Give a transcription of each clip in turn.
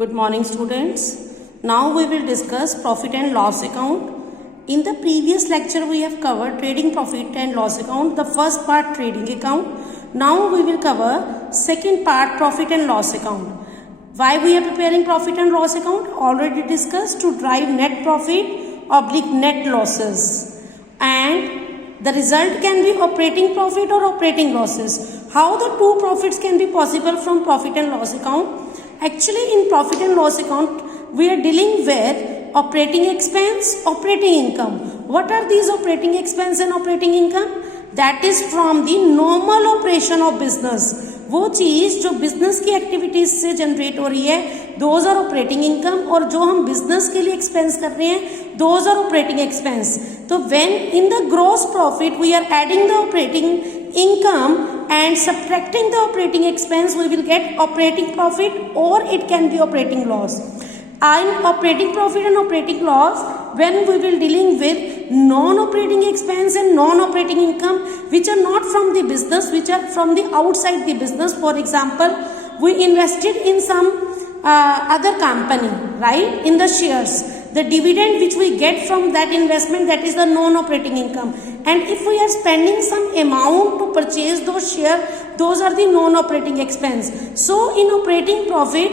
Good morning, students. Now we will discuss profit and loss account. In the previous lecture we have covered trading profit and loss account, the first part trading account. Now we will cover second part profit and loss account. Why we are preparing profit and loss account? Already discussed, to drive net profit oblique net losses, and the result can be operating profit or operating losses. How the two profits can be possible from profit and loss account? Actually, in profit and loss account, we are dealing with operating expense, operating income. What are these operating expense and operating income? That is from the normal operation of business. वो चीज जो business की activities से generate हो रही है, those are operating income, और जो हम बिजनेस के लिए एक्सपेंस कर रहे हैं, दोज आर ऑपरेटिंग एक्सपेंस. तो when in the gross profit we are adding the operating income and subtracting the operating expense, we will get operating profit, or it can be operating loss. In operating profit and operating loss, when we will dealing with non-operating expense and non-operating income which are not from the business, which are from the outside the business. For example, we invested in some other company, right, in the shares. The dividend which we get from that investment, that is the non-operating income. And if we are spending some amount to purchase those shares, those are the non-operating expense. So in operating profit,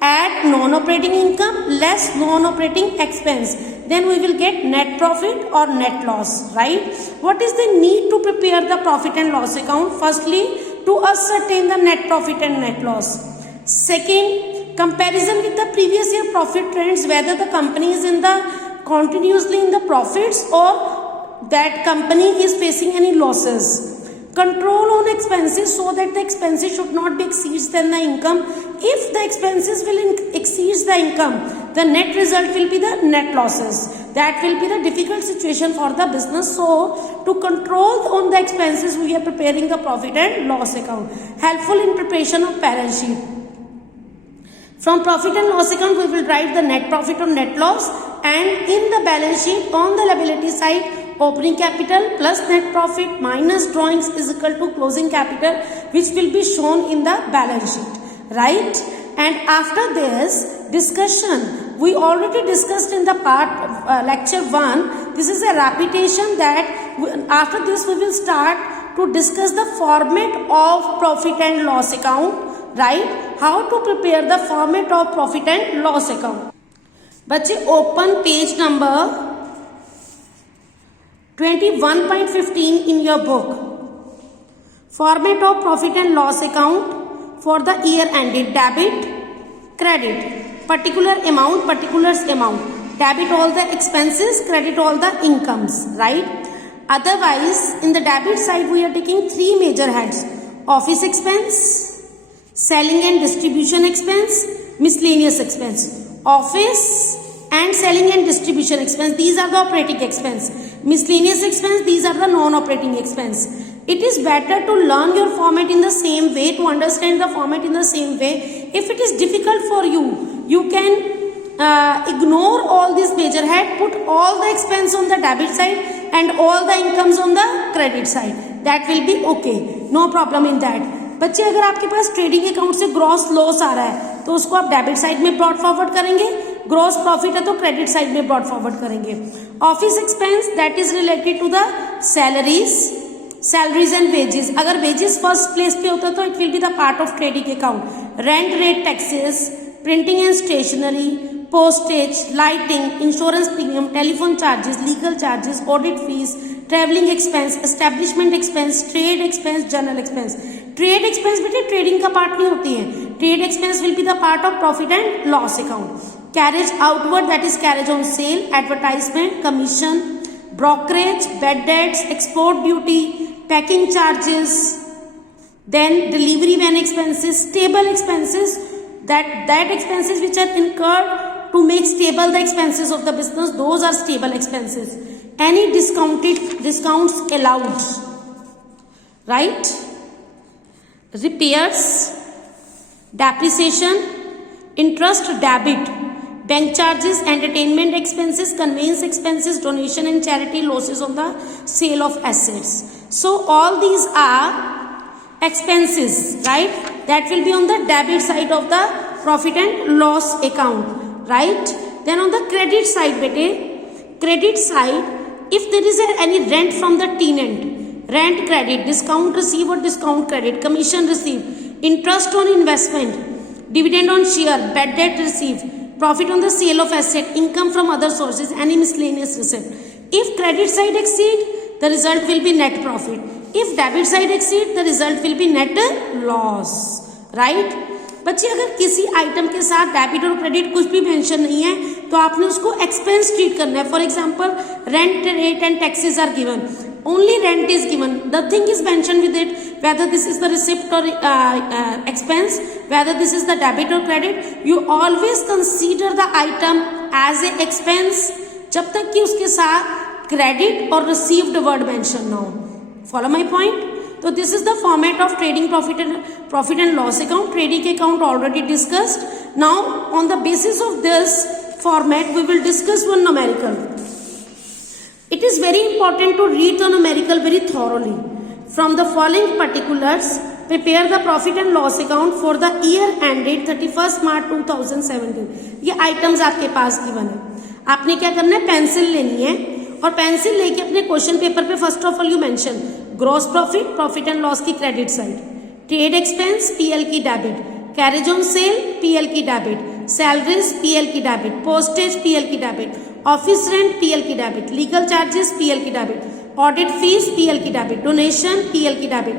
add non-operating income less non-operating expense, then we will get net profit or net loss, right? What is the need to prepare the profit and loss account? Firstly, to ascertain the net profit and net loss. Second, comparison with the previous year profit trends, whether the company is in the continuously in the profits or that company is facing any losses. Control on expenses so that the expenses should not be exceeds than the income. If the expenses will exceeds the income, the net result will be the net losses. That will be the difficult situation for the business. So to control on the expenses, we are preparing the profit and loss account. Helpful in preparation of balance sheet. From profit and loss account, we will write the net profit or net loss, and in the balance sheet on the liability side, opening capital plus net profit minus drawings is equal to closing capital, which will be shown in the balance sheet, right? And after this discussion, we already discussed in the part lecture 1. This is a repetition that after this we will start to discuss the format of profit and loss account, right? How to prepare the format of profit and loss account. बच्चे open page number 21.15 in your book. Format of profit and loss account for the year ended. Debit, credit, particular amount, particulars amount. Debit all the expenses, credit all the incomes, right? Otherwise, in the debit side, we are taking three major heads: office expense, selling and distribution expense, miscellaneous expense. Office and selling and distribution expense, these are the operating expense. Miscellaneous expense, these are the non-operating expense. It is better to learn your format in the same way, to understand the format in the same way. If it is difficult for you, you can ignore all these major head, put all the expense on the debit side and all the incomes on the credit side. That will be okay. No problem in that. बच्चे, अगर आपके पास trading account से gross loss आ रहा है तो उसको आप डेबिट साइड में ब्रॉड फॉरवर्ड करेंगे, ग्रॉस प्रॉफिट है तो क्रेडिट साइड में ब्रॉड फॉरवर्ड करेंगे. Office expense, that is related to the salaries and wages. अगर वेजेस फर्स्ट प्लेस पे होता तो it will be the part of trading account. Rent, rate, taxes, printing and stationery, postage, lighting, insurance premium, telephone charges, legal charges, audit fees, traveling expense, establishment expense, trade expense, general expense. Trade expense बेटे trading का part नहीं होती है. Trade expense will be the part of profit and loss account. Carriage outward, that is carriage on sale, advertisement, commission, brokerage, bad debts, export duty, packing charges, then delivery van expenses, stable expenses, that expenses which are incurred to make stable the expenses of the business, those are stable expenses. Any discounts allowed, right? Repairs, depreciation, interest, debit, bank charges, entertainment expenses, conveyance expenses, donation and charity, losses on the sale of assets. So all these are expenses, right? That will be on the debit side of the profit and loss account, right? Then on the credit side, bete, credit side, if there is any rent from the tenant, rent credit, discount receive or discount credit, commission receive, interest on investment, dividend on share, bad debt receive, profit on the sale of asset, income from other sources, any miscellaneous receipt. If credit side exceed, the result will be net profit. If debit side exceed, the result will be net loss, right? बच्चे अगर किसी item के साथ debit और credit कुछ भी mention नहीं है तो आपने उसको एक्सपेंस ट्रीट करना है. For example rent rate and taxes are given, only rent is given, nothing is mentioned with it whether this is the receipt or expense, whether this is the debit or credit. You always consider the item as a expense जब तक कि उसके साथ credit और received word mention ना हो. Follow my point? So this is the format of trading profit and loss account. Trading account already discussed. Now on the basis of this format we will discuss one numerical. It is very important to read the numerical very thoroughly. From the following particulars, prepare the profit and loss account for the year ended 31st March 2017. ये items आपके पास given है. आपने क्या करना है, pencil लेनी है और पेंसिल लेके अपने क्वेश्चन पेपर पे first of all you mention gross profit, profit and loss की credit side, trade expense PL की debit, carriage on sale PL की डेबिट, सैलरीज पीएल की डेबिट, पोस्टेज पीएल की डेबिट, ऑफिस रेंट पीएल की debit, legal charges PL की debit, audit fees PL की debit, donation PL की debit,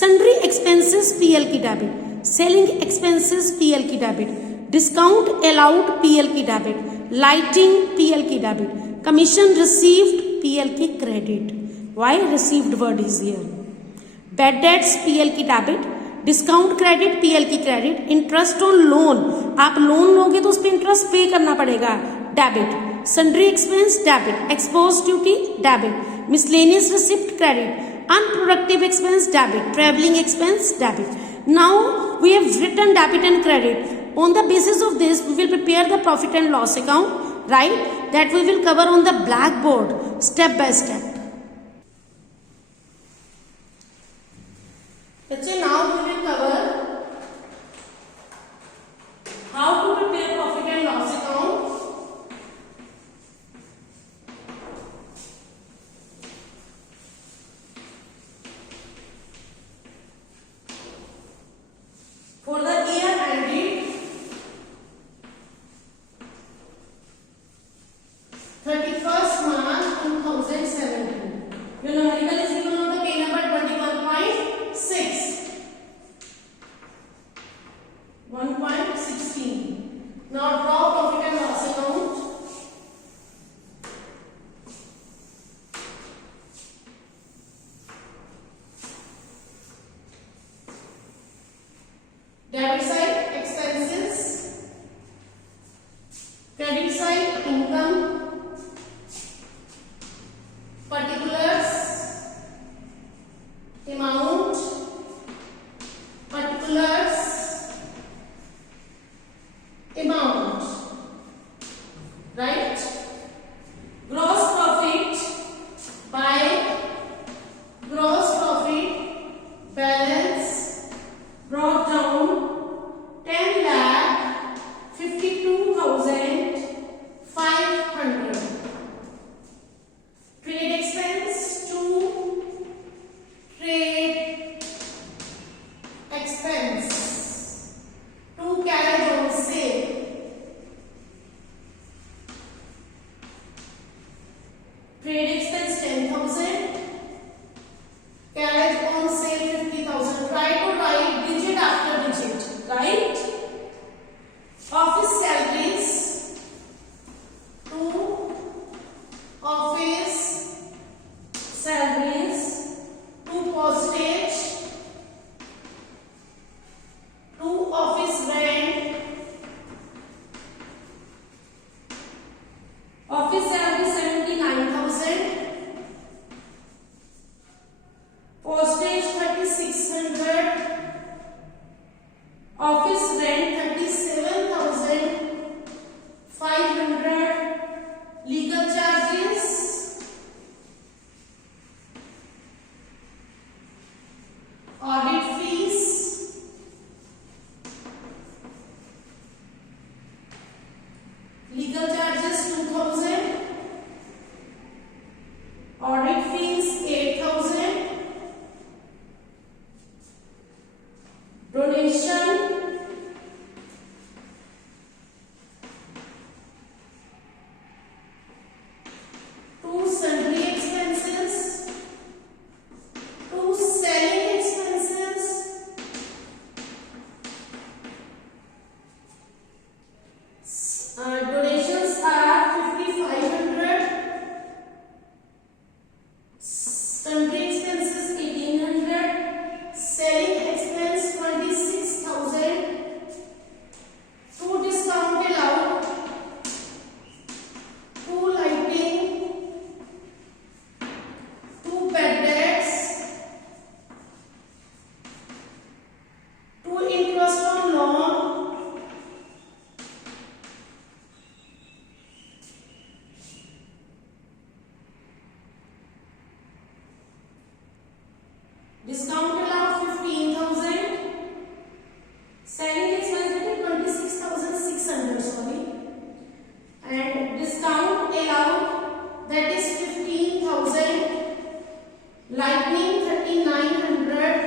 sundry expenses PL की debit, selling expenses PL की debit, discount allowed PL की debit, lighting PL की debit, commission received PL की credit. Why received word is here. Bad debts PL की debit, discount credit PL की credit, interest on loan, आप loan लोगे तो उस पर इंटरेस्ट पे करना पड़ेगा, debit, sundry expense debit, excise duty debit, miscellaneous receipt credit, unproductive expense debit, traveling expense debit. Now we have written debit and credit. On the basis of this we will prepare the profit and loss account, right? That we will cover on the blackboard step by step. So now we will cover how to prepare profit and loss account. For the year ended 31st March 2017. Your numerical is given on the page number 21.6. 1.16. Now draw profit and loss account. Debit side expenses, credit side income, particulars, amount, particulars, amount, right? Gross profit by gross profit balance brought down 10,52,500. Donations are 5,500. Country expenses 1,800. Selling expense 26,000. 2 discount allowed. 2 lighting. 2 bed beds. 2 interest on loan. Discount allowed 15,000. Selling expense 26,600. Sorry. And discount allowed, that is 15,000. Lightning 3,900.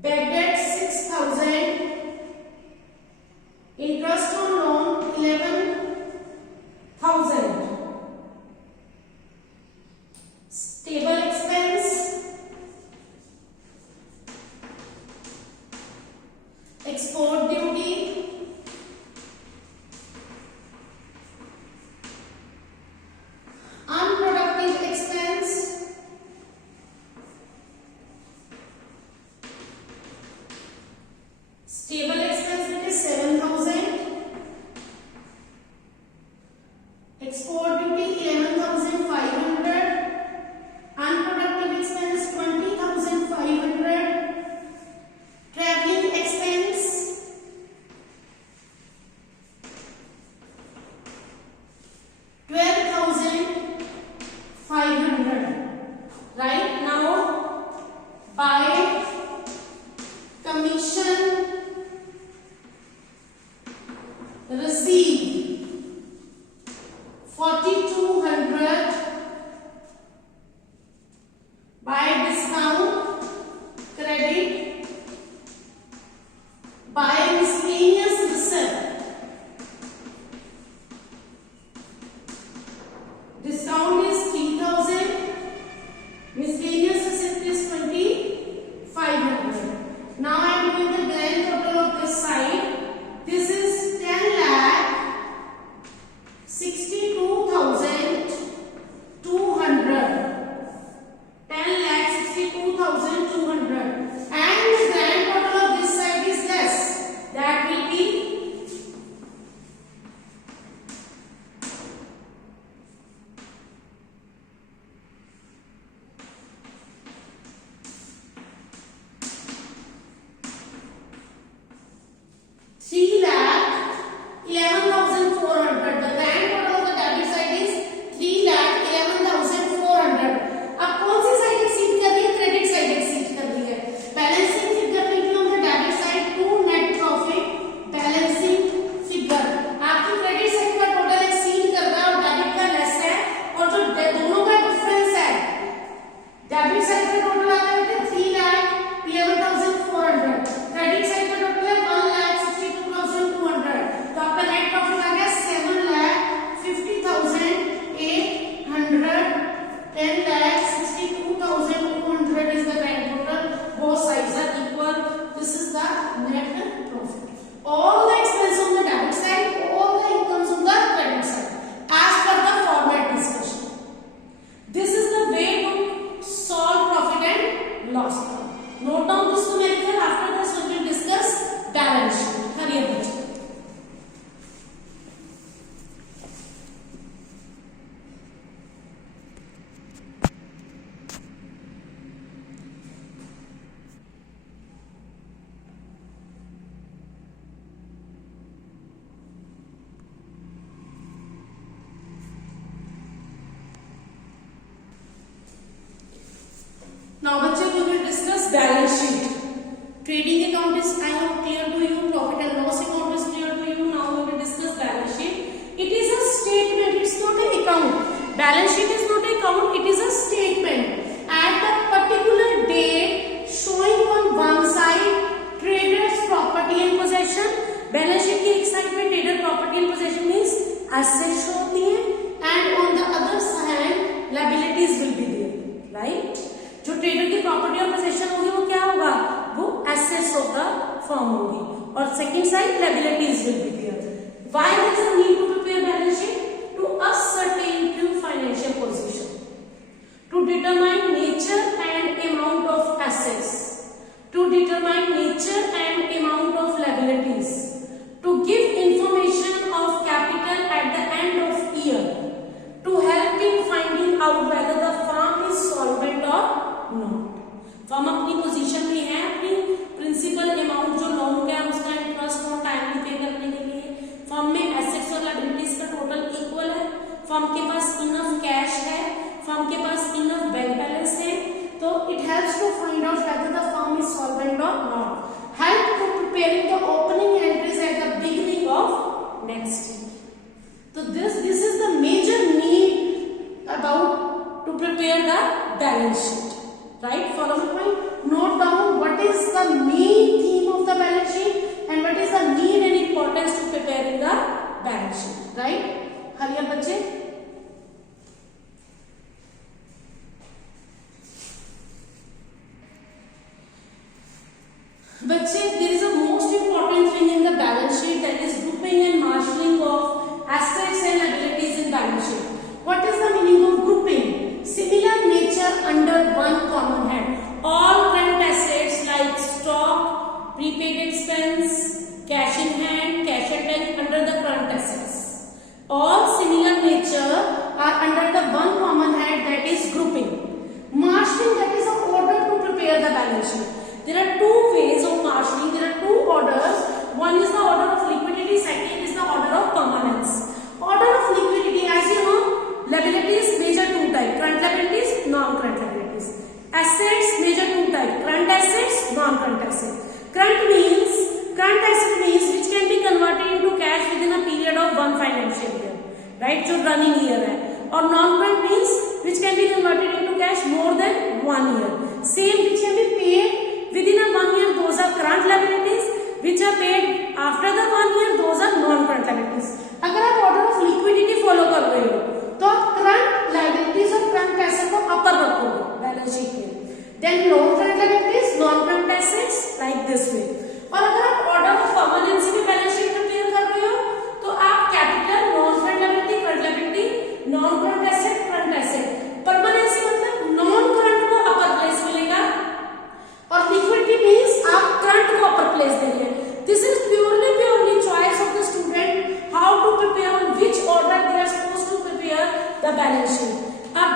Bed 6,000. Interest on loan 11,000. Stable expense. Export duty. Unproductive expense. Stable expense, that is 7,000. Export duty 11,500. Unproductive expense 20,500. Traveling expense 12,500. Right now, by commission receive 4,200. By discount credit. By miscellaneous receipt. Discount is 3,000. Miscellaneous receipt is 2,500. Now I am doing the grand total of this side. This is 10,62,200. 10,62,200. And the grand total of this side is less. That will be 3,11,400. The grand total of the debit side is 3,11,400. अब कौन सी side exceed कर रही है? Credit side exceed कर रही है. Balancing figure will be on the debit side to net profit. Balancing figure आपकी credit side का टोटल एक्सीड कर रहा है और डेबिट का लेस है, और जो दोनों का डिफरेंस है, डेबिट साइड का टोटल आ गया है 3,11,400. क्रेडिट साइड का टोटल है 1,62,200. तो आपका नेट प्रॉफिट आ गया 7,50,800. 10,62,200 is the grand total. Both sides are equal. This is the net profit. All the expenses on the debit side, all the incomes on the credit side, as per the format discussion. This is the way to solve profit and loss account. Note down this numerical. After this, we will discuss balance sheet. Hurry up. Now, bachcho, we will discuss balance sheet. Trading account is clear to you. Profit and loss account is clear to you. Now, we will discuss balance sheet. It is a statement. It's not an account. Balance sheet is not an account. It is a statement. At the particular date, showing on one side trader's property and possession. Balance sheet की एक side में trader property and possession means assets show होती है, and on the other side liabilities will be there, right? जो trader की property और position होगी वो क्या होगा? वो एसेट्स ऑफ द फर्म होगी, और second side liabilities will be there. Why this firm के पास इनफ कैश है, फर्म के पास इनफ बैंक बैलेंस है, तो it helps to find out whether the firm is solvent और not, help to preparing the opening entries at the beginning of next year. तो this is the major need about to prepare the balance sheet, right? Follow my point. Note down what is the main theme of the balance sheet and what is the need and importance to preparing the balance sheet, right? Hurry up बच्चे. बच्चे, there is a most important thing in the balance sheet, that is grouping and marshalling of assets and liabilities in balance sheet. What is the meaning of grouping? Similar nature under one common head. All current assets like stock, prepaid expense, cash in hand, cash at bank under the current assets. All similar nature are under the one common head, that is grouping. Marshalling, that is an order to prepare the balance sheet. There are two ways of marshalling. There are two orders. One is the order of liquidity, second is the order of permanence. Order of liquidity, as you know, liabilities major two type, current liabilities, non-current liabilities. Assets major two type, current assets, non-current assets. Current asset means which can be converted into cash within a period of one financial year, right? जो running year है. और non-current means which can be converted into cash more than 1 year. Same which can be paid within a 1 year, those are current liabilities. Which are paid after the 1 year, those are non-current liabilities. अगर आप order of liquidity follow कर रहे हो, तो आप current liabilities और current assets को upper रखोगे balance sheet में. Then non-current liabilities, non-current assets like this way. और अगर आप order of permanence में balance sheet prepare कर रहे हो, तो आप capital, non-current liability, current liability, non-current asset, current asset. Permanence मतलब non-current को upper place मिलेगा और liquidity means आप current को upper place देंगे. This is purely choice of the student how to prepare, on which order they are supposed to prepare the balance sheet.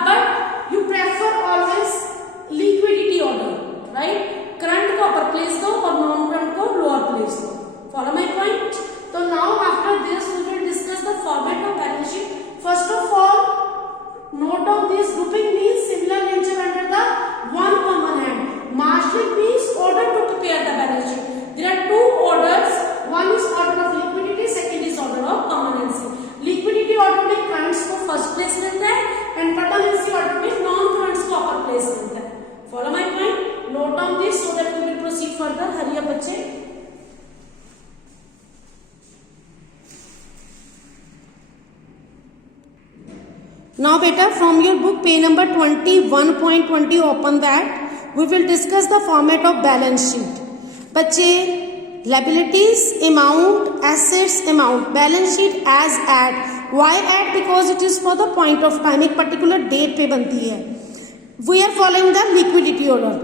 But you prefer always liquidity order, right? Current को upper place दो और non-current को lower place दो. Follow my point? So now after this we will discuss the format of balance sheet. First of all, note down this grouping means similar nature under the one common head. Marshalling means order to prepare the balance sheet. There are two orders. One is order of liquidity, second is order of permanency. Liquidity order में currents को first place मिलता है and permanency order में non-currents को upper place मिलता है. Follow my point? Note down this so that we will proceed further. Hurry up बच्चे. Now beta, from your book page number 21.20, open that. We will discuss the format of balance sheet. बच्चे, liabilities amount, assets amount, balance sheet as at. Why at? Because it is for the point of time, एक particular date पे बनती है. We are following the liquidity order.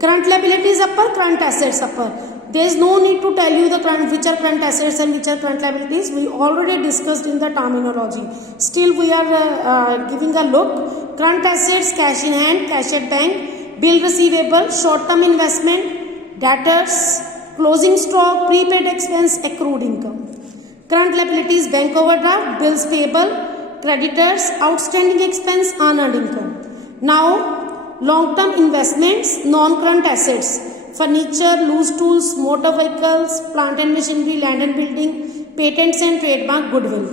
Current liabilities upper, current assets upper. There is no need to tell you the current, which are current assets and which are current liabilities. We already discussed in the terminology. Still we are giving a look. Current assets, cash in hand, cash at bank, bill receivable, short-term investment, debtors, closing stock, prepaid expense, accrued income. Current liabilities, bank overdraft, bills payable, creditors, outstanding expense, unearned income. Now, long-term investments, non-current assets, furniture, loose tools, motor vehicles, plant and machinery, land and building, patents and trademark, goodwill.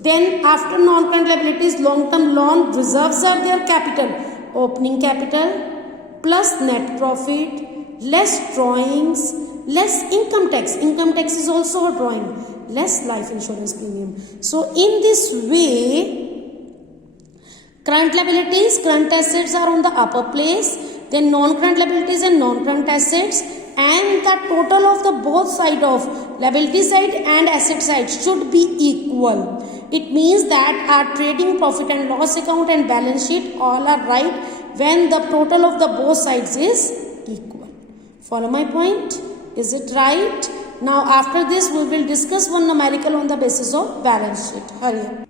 Then after non-current liabilities, long-term loan, reserves are their capital, opening capital, plus net profit, less drawings, less income tax is also a drawing, less life insurance premium. So in this way, current liabilities, current assets are on the upper place, then non-current liabilities and non-current assets, and the total of the both side of liability side and asset side should be equal. It means that our trading profit and loss account and balance sheet all are right when the total of the both sides is equal. Follow my point? Is it right? Now after this we will discuss one numerical on the basis of balance sheet. Hurry up.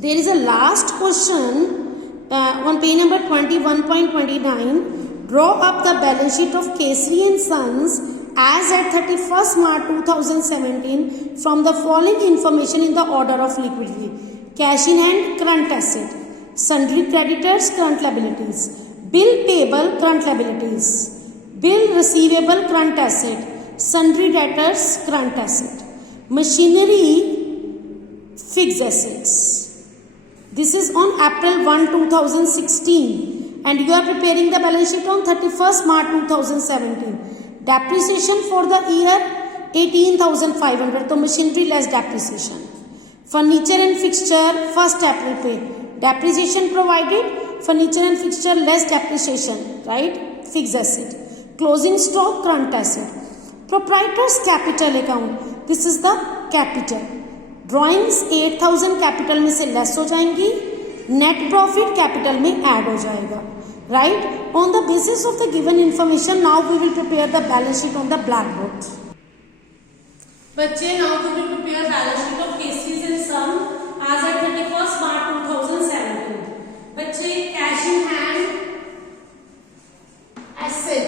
There is a last question on page number 21.29. Draw up the balance sheet of Kesari and Sons as at 31st March 2017 from the following information in the order of liquidity. cash in hand, current asset, sundry creditors, current liabilities, bill payable, current liabilities, bill receivable, current asset, sundry debtors, current asset, machinery, fixed assets. This is on April 1, 2016 and you are preparing the balance sheet on 31st March 2017. Depreciation for the year 18,500, so machinery less depreciation. Furniture and fixture 1st April pay. Depreciation provided, furniture and fixture less depreciation, right? Fixed asset. Closing stock, current asset. Proprietor's capital account, this is the capital. Drawings 8,000 capital में से less हो जाएंगी, net profit capital में add हो जाएगा, right? On the basis of the given information, now we will prepare the balance sheet on the blackboard. बच्चे, now we will prepare balance sheet of cases and sum as at 31st March 2017. बच्चे, cash in hand asset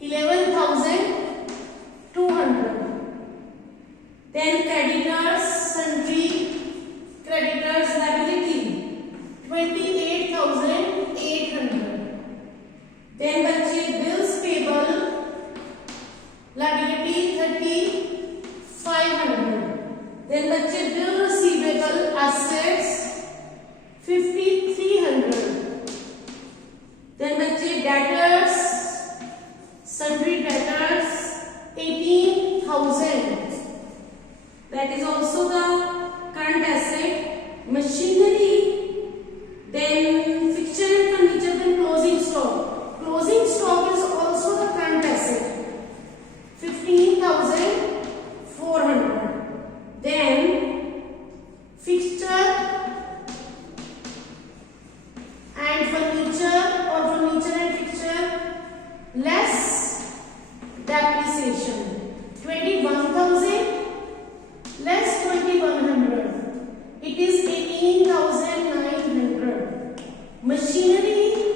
11,200. Then creditors, sundry creditors liability 28,800. Then बच्चे bills payable liability 3,500. Then बच्चे bill receivable assets 5,300. Then बच्चे debtors, sundry debtors 18,000. That is also the current asset. Machinery, then fixture and furniture, then closing stock. Closing stock is also the current asset. 15,400. Then fixture and furniture or furniture and fixture less depreciation 21,000 less 2,100. It is 18,900. Machinery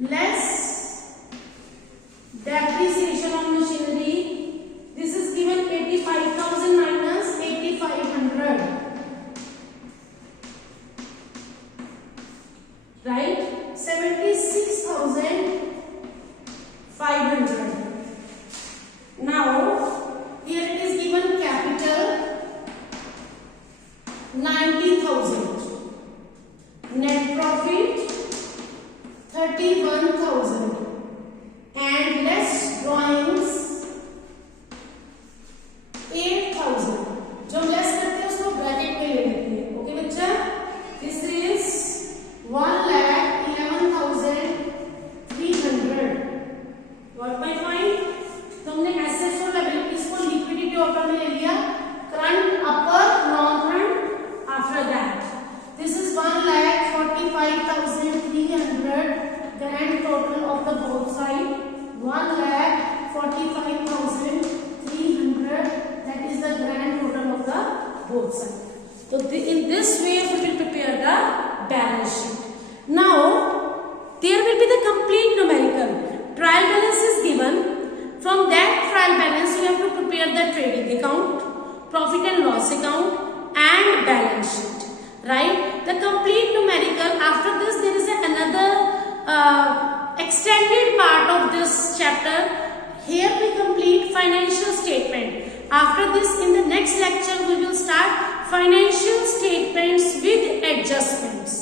less depreciation on machinery. This is given 85,000 minus 8,500. Right? 76,500. Now, here it is given capital 90,000. Net profit 31,000. And less drawings 8,000. जो हम less करते हैं उसको bracket में ले लेते हैं. Okay बच्चा? This is 1,11,300. What my point? तो हमने एसेट्स और लायबिलिटीज को लिक्विडिटी ऑर्डर में ले लिया. Current upper, non current after that. This is 1,45,300 grand total of the both side. 1,45,300, that is the grand total of the both sides. So in this way we will prepare the balance sheet. Now there will be the complete numerical. Trial balance is given. From that trial balance you have to prepare the trading account, profit and loss account and balance sheet, right? The complete numerical. After this there is another extended part of this chapter. Here we complete financial statement. After this, in the next lecture we will start financial statements with adjustments.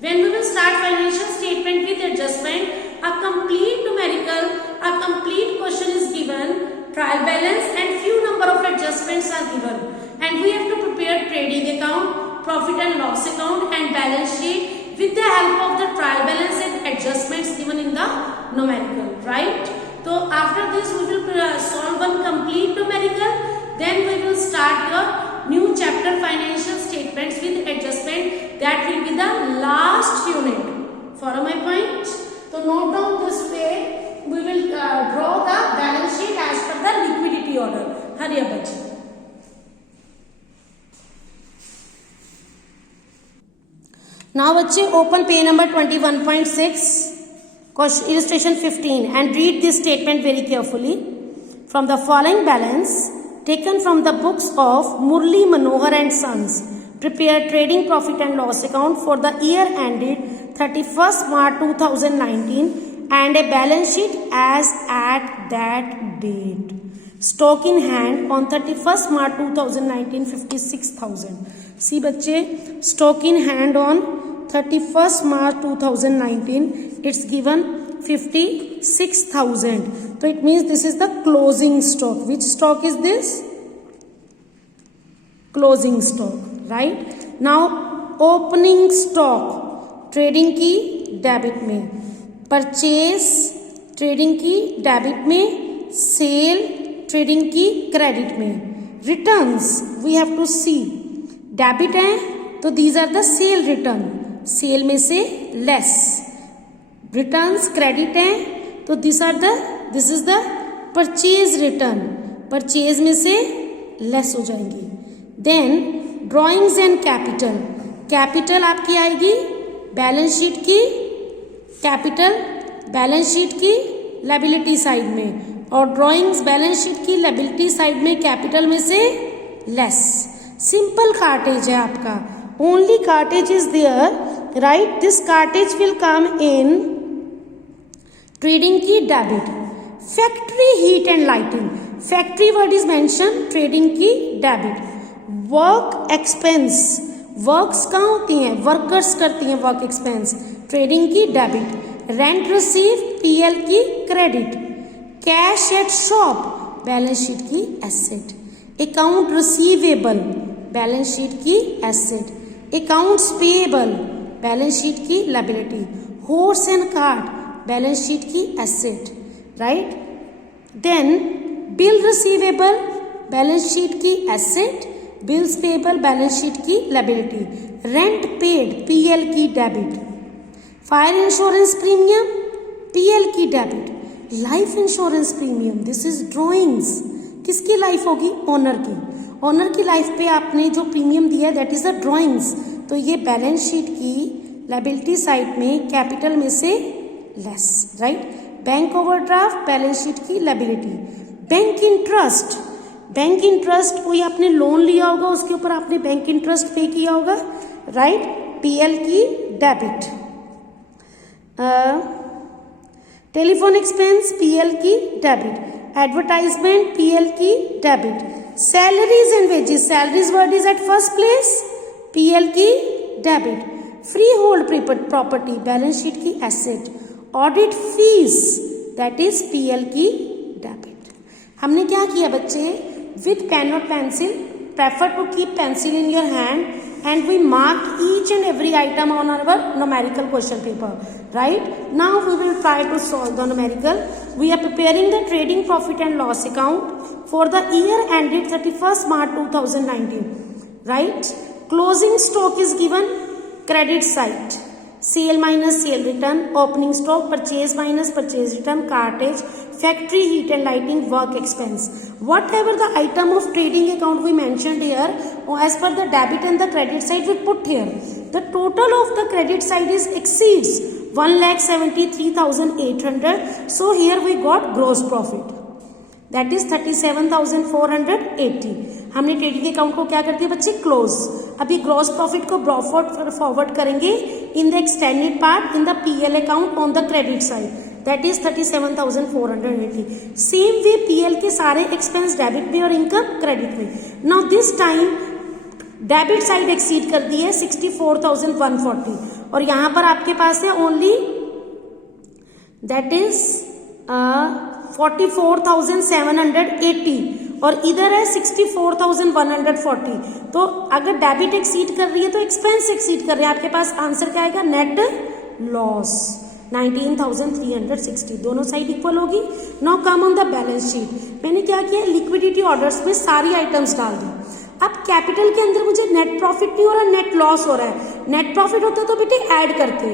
When we will start financial statement with adjustment, a complete numerical, a complete question is given, trial balance and few number of adjustments are given, and we have to prepare trading account, profit and loss account and balance sheet with the help of the trial balance and adjustments given in the numerical, right? So after this we will solve one complete numerical, then we will start your new chapter financial statements with adjustment. That will be the last unit. Follow my point? So note down this way. We will draw the balance sheet as per the liquidity order. Hurry up, bachcha. Now बच्चे open page number 21.6, illustration 15 and read this statement very carefully. From the following balance, taken from the books of Murli Manohar and Sons. Prepare trading profit and loss account for the year ended 31st March 2019 and a balance sheet as at that date. Stock in hand on 31st March 2019 56,000. See बच्चे, stock in hand on 31st March 2019 it's given 56,000. So it means this is the closing stock. Which stock is this? Closing stock, right? Now opening stock trading की debit में, purchase trading की debit में, sale trading की credit में. Returns we have to see. Debit है तो these are the sale return, sale में से लेस. रिटर्न्स क्रेडिट है तो this is the purchase return, purchase में से लेस हो जाएंगी. Then drawings and capital. Capital आपकी आएगी बैलेंस शीट की, कैपिटल बैलेंस शीट की लायबिलिटी साइड में, और ड्रॉइंग्स बैलेंस शीट की लायबिलिटी साइड में, कैपिटल में से लेस. सिंपल कार्टेज है आपका. Only cartage is there, right? This cartage will come in trading की debit. Factory heat and lighting, factory word is mention, trading की डेबिट. वर्क एक्सपेंस, वर्क्स कहाँ होती हैं? वर्कर्स करती हैं वर्क एक्सपेंस, ट्रेडिंग की डेबिट. रेंट रिसीव पीएल की credit. Cash at shop balance sheet की asset. Account receivable balance sheet की asset. Accounts payable balance sheet की liability. Horse and cart balance sheet की asset, right? Then bill receivable balance sheet की asset, bills payable balance sheet की liability. Rent paid PL की debit. Fire insurance premium PL की debit. Life insurance premium, this is drawings. किसकी life होगी? Owner की. Owner की life पे आपने जो प्रीमियम दिया है दैट इज द ड्रॉइंग्स. तो ये बैलेंस शीट की लायबिलिटी साइड में, कैपिटल में से less, right? Bank overdraft balance sheet की liability. Bank interest, bank interest कोई आपने लोन लिया होगा उसके ऊपर आपने बैंक इंटरेस्ट पे किया होगा, राइट? पीएल की डेबिट. टेलीफोन एक्सपेंस पीएल की डेबिट. एडवर्टाइजमेंट पीएल की debit. Salaries and wages, salaries word is at first place, PL की debit. Free hold property balance sheet की asset. Audit fees that is PL की debit. हमने क्या किया बच्चे? With pen और pencil, prefer to keep pencil in your hand and we marked each and every item on our numerical question paper, right? Now we will try to solve the numerical. We are preparing the trading profit and loss account for the year ended 31st March 2019, right? Closing stock is given, credit side. Sale minus sale return, opening stock, purchase minus purchase return, cartage, factory heat and lighting, work expense. Whatever the item of trading account we mentioned here, as per the debit and the credit side we put here. The total of the credit side is exceeds 1,73,800. So here we got gross profit. That is 37,480. हमने trading account को क्या कर दिया बच्चे? Close. अभी gross profit को forward करेंगे in the extended part in the PL account on the credit side, that is 37,480. Same way PL के सारे एक्सपेंस डेबिट में और इनकम क्रेडिट में. Now this time debit side exceed कर दी है 64,140 और यहां पर आपके पास है ओनली दैट इज 44,780 और इधर है 64,140. तो अगर डेबिट एक्सीड कर रही है तो एक्सपेंस एक्सीड कर रहे हैं. आपके पास आंसर क्या आएगा? Net loss 19,360. दोनों साइड इक्वल होगी. Now come on the balance sheet. मैंने क्या किया? लिक्विडिटी ऑर्डर्स में सारी आइटम्स डाल दी. अब कैपिटल के अंदर मुझे नेट प्रॉफिट नहीं हो रहा, नेट लॉस हो रहा है. नेट प्रॉफिट होता तो बेटे ऐड करते,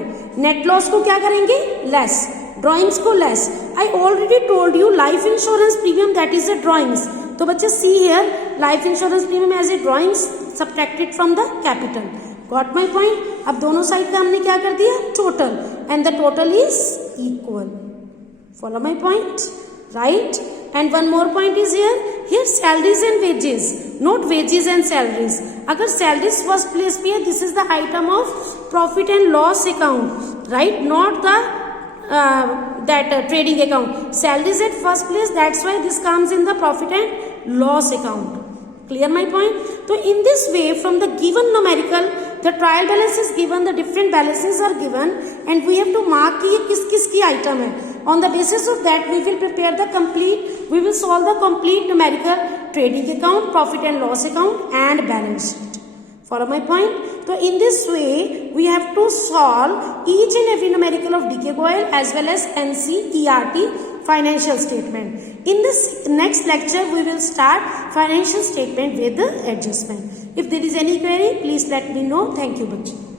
नेट लॉस को क्या करेंगे? लेस. ड्रॉइंग्स को less. I already told you life insurance premium that is the drawings. तो बच्चे see here life insurance premium as a drawings subtracted from the capital. Got my point? अब दोनों side का हमने क्या कर दिया? Total, and the total is equal. Follow my point? right? And one more point is here salaries and wages, not wages and salaries. अगर salaries first place पे है, this is the item of profit and loss account, right? Not the trading account. Salaries at first place, that's why this comes in the profit and loss account. Clear my point? So in this way, from the given numerical, the trial balance is given, the different balances are given, and we have to mark कि ये किस किस की item है. On the basis of that, we will prepare the complete, we will solve the complete numerical trading account, profit and loss account, and balance sheet. Follow my point? So in this way, we have to solve each and every numerical of DK Goyal as well as NCERT financial statement. In this next lecture, we will start financial statement with the adjustment. If there is any query, please let me know. Thank you, bachcho.